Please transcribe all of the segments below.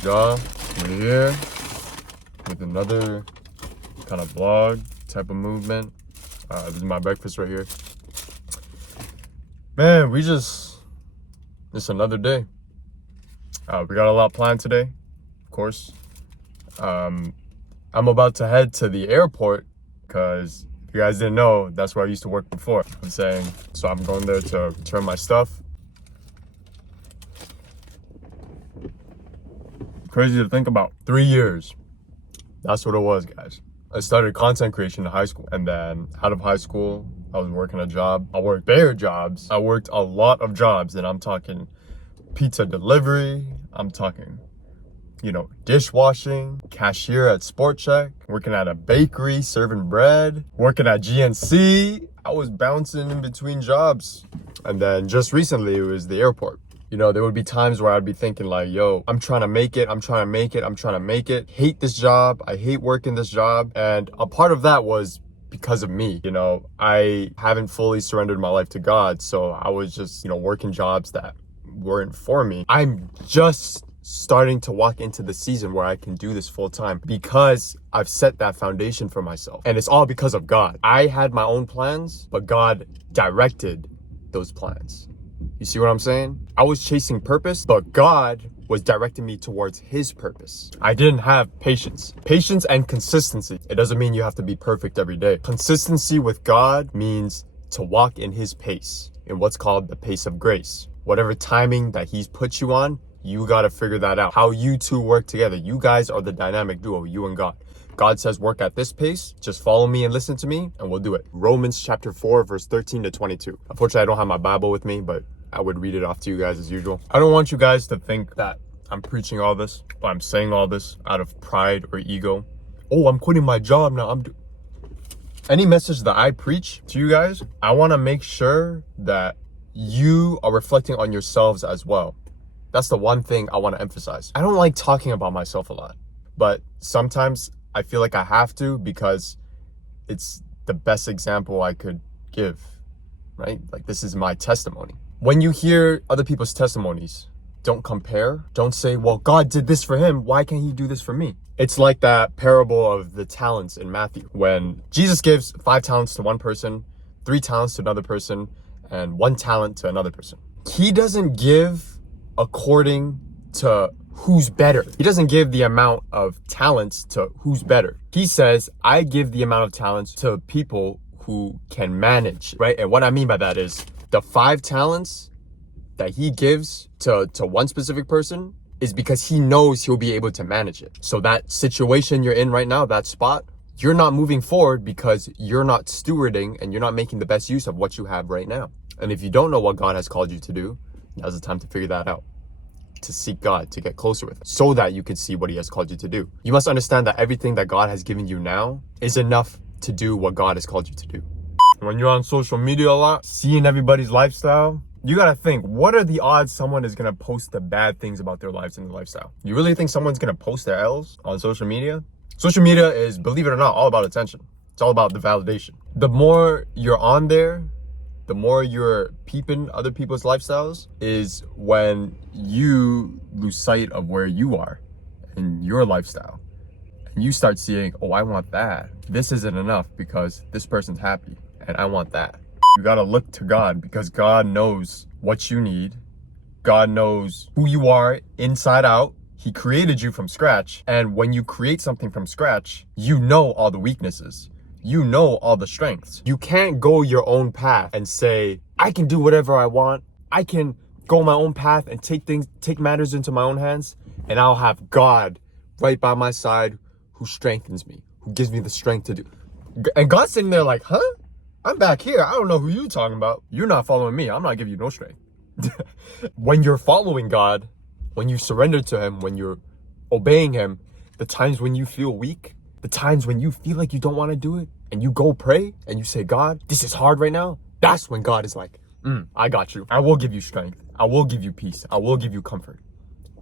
good, y'all? We're here with another kind of vlog type of movement. This is my breakfast right here. Man, it's another day. We got a lot planned today, of course. I'm about to head to the airport because if you guys didn't know, that's where I used to work before. So I'm going there to return my stuff. Crazy to think about. 3 years. That's what it was, guys. I started content creation in high school, and then out of high school, I was working a job. I worked bare jobs. I worked a lot of jobs, and I'm talking pizza delivery. I'm talking, dishwashing, cashier at Sport Check, working at a bakery, serving bread, working at GNC. I was bouncing in between jobs. And then just recently, it was the airport. There would be times where I'd be thinking like, yo, I'm trying to make it. Hate this job. I hate working this job. And a part of that was because of me. I haven't fully surrendered my life to God. So I was just, working jobs that weren't for me. I'm just starting to walk into the season where I can do this full time because I've set that foundation for myself. And it's all because of God. I had my own plans, but God directed those plans. You see what I'm saying? I was chasing purpose, but God was directing me towards his purpose. I didn't have patience. Patience and consistency. It doesn't mean you have to be perfect every day. Consistency with God means to walk in his pace, in what's called the pace of grace. Whatever timing that he's put you on, you got to figure that out. How you two work together. You guys are the dynamic duo, you and God. God says work at this pace, just follow me and listen to me, and we'll do it. Romans chapter 4, verse 13 to 22. Unfortunately, I don't have my Bible with me, but I would read it off to you guys as usual. I don't want you guys to think that I'm preaching all this, but I'm saying all this out of pride or ego. Oh, I'm quitting my job now. Any message that I preach to you guys, I want to make sure that you are reflecting on yourselves as well. That's the one thing I want to emphasize. I don't like talking about myself a lot, but sometimes I feel like I have to because it's the best example I could give, right? Like, this is my testimony. When you hear other people's testimonies, don't compare. Don't say, well, God did this for him. Why can't he do this for me? It's like that parable of the talents in Matthew, when Jesus gives 5 talents to one person, 3 talents to another person, and 1 talent to another person. He doesn't give according to who's better. He doesn't give the amount of talents to who's better. He says, I give the amount of talents to people who can manage, right? And what I mean by that is the 5 talents that he gives to one specific person is because he knows he'll be able to manage it. So that situation you're in right now, that spot, you're not moving forward because you're not stewarding and you're not making the best use of what you have right now. And if you don't know what God has called you to do, now's the time to figure that out, to seek God, to get closer with him, so that you can see what he has called you to do. You must understand that everything that God has given you now is enough to do what God has called you to do. When you're on social media a lot, seeing everybody's lifestyle, you gotta think, what are the odds someone is gonna post the bad things about their lives and their lifestyle? You really think someone's gonna post their L's on social media? Social media is, believe it or not, all about attention. It's all about the validation. The more you're on there, the more you're peeping other people's lifestyles, is when you lose sight of where you are in your lifestyle. And you start seeing, oh, I want that. This isn't enough because this person's happy and I want that. You gotta look to God because God knows what you need. God knows who you are inside out. He created you from scratch. And when you create something from scratch, you know all the weaknesses. You know all the strengths. You can't go your own path and say, I can do whatever I want. I can go my own path and take matters into my own hands. And I'll have God right by my side who strengthens me, who gives me the strength to do. And God's sitting there like, huh? I'm back here. I don't know who you're talking about. You're not following me. I'm not giving you no strength. When you're following God, when you surrender to him, when you're obeying him, the times when you feel weak, the times when you feel like you don't want to do it, and you go pray and you say, God, this is hard right now. That's when God is like, I got you. I will give you strength. I will give you peace. I will give you comfort.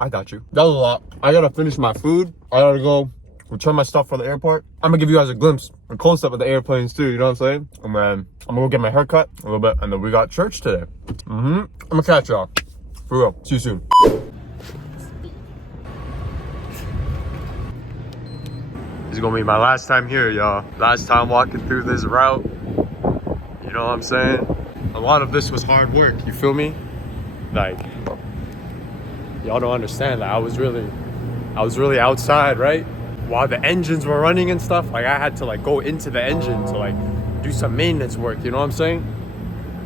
I got you. That was a lot. I gotta finish my food. I gotta go return my stuff from the airport. I'm gonna give you guys a glimpse, a close-up of the airplanes too, you know what I'm saying? And then I'm gonna go get my hair cut a little bit, and then we got church today. I'm gonna catch y'all. For real. See you soon. is gonna be my last time here, y'all. Last time walking through this route. You know what I'm saying? A lot of this was hard work, you feel me? Like, y'all don't understand that I was really outside, right? While the engines were running and stuff, like I had to like go into the engine to like do some maintenance work, you know what I'm saying?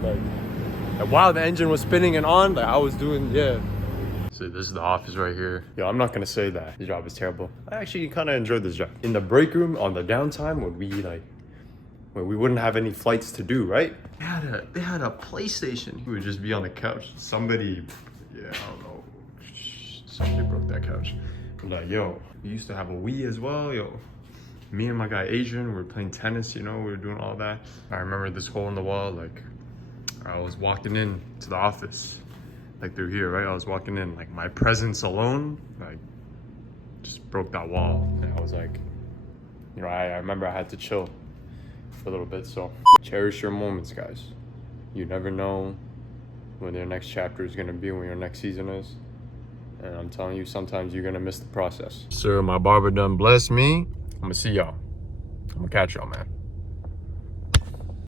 Like, and while the engine was spinning and on, like I was doing, yeah. So this is the office right here. Yo, I'm not gonna say that the job is terrible. I actually kind of enjoyed this job. In the break room, on the downtime, when we wouldn't have any flights to do, right? They had a PlayStation. We would just be on the couch. Somebody, yeah, I don't know. Somebody broke that couch. Like, yo, we used to have a Wii as well, yo. Me and my guy Adrian, we were playing tennis, you know, we were doing all that. I remember this hole in the wall, like, I was walking in to the office, like through here, right? I was walking in, like my presence alone, like, just broke that wall. And I was like, you know, I remember I had to chill for a little bit, so cherish your moments, guys. You never know when your next chapter is gonna be, when your next season is. And I'm telling you, sometimes you're gonna miss the process. Sir, my barber done blessed me. I'm gonna see y'all. I'm gonna catch y'all, man.